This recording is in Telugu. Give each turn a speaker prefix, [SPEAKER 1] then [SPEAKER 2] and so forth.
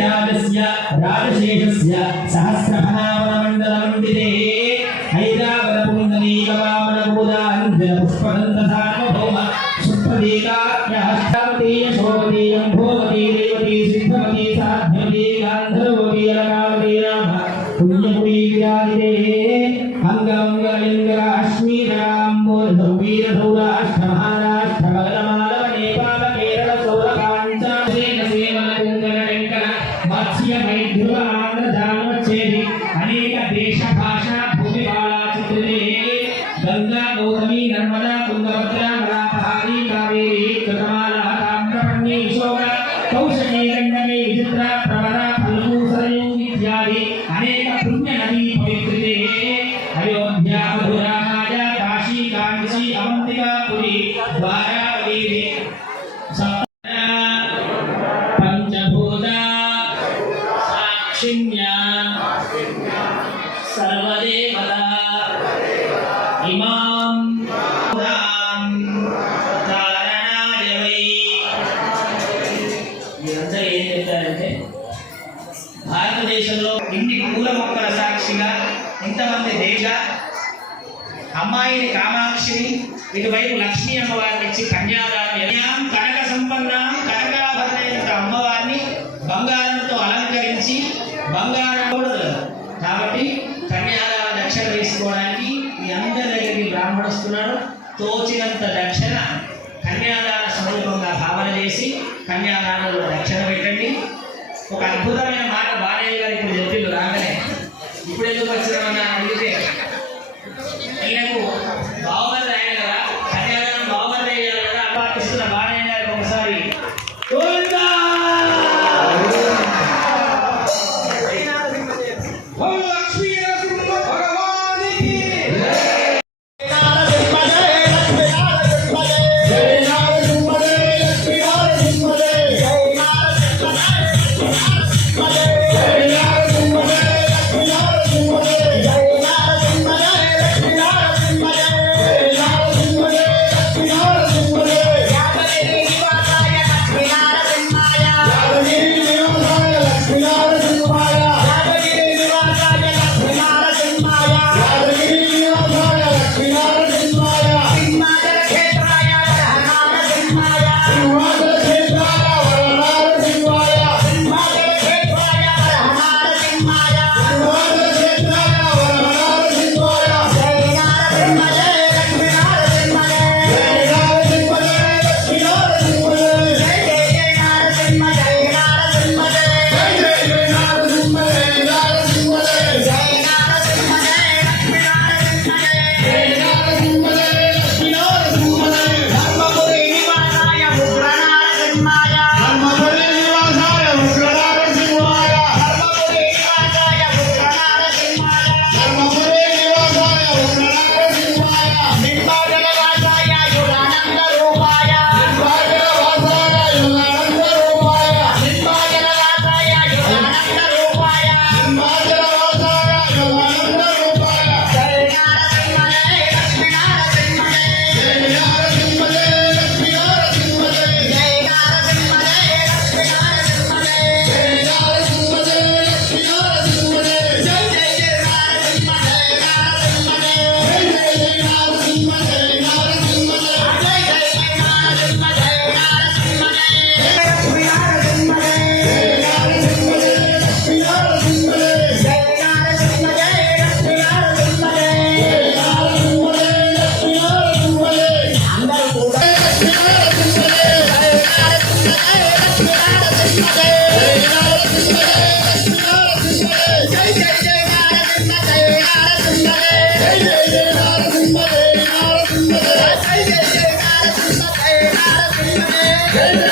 [SPEAKER 1] ప్రయాగస్య రాజశేషస్య సహస్రఫలా వాత్స్య వైద్యుల ఆంధ్ర దానవ చేరి అనేక దేశ साक्षिण्या सर्वदेवता इमां पुरां कारणाय वै మీరందరూ ఏం చెప్తారంటే భారతదేశంలో ఇన్ని పూల మొక్కల సాక్షిగా ఇంతమంది దేశ అమ్మాయిని కామాక్షిని ఇటువైపు లక్ష్మీ అమ్మవారిని ఇచ్చి కన్యాదానం యజ్ఞాం కనక సంపన్నాం బంగారం కూడదు కాబట్టి కన్యాదాన దక్షిణ తీసుకోవడానికి మీ అందరి దగ్గరికి బ్రాహ్మణ వస్తున్నాడు. తోచినంత దక్షిణ కన్యాదాన స్వరూపంగా భావన చేసి కన్యాదానంలో దక్షిణ పెట్టండి. ఒక అద్భుతమైన మాట బాలయ్య గారి
[SPEAKER 2] Hey!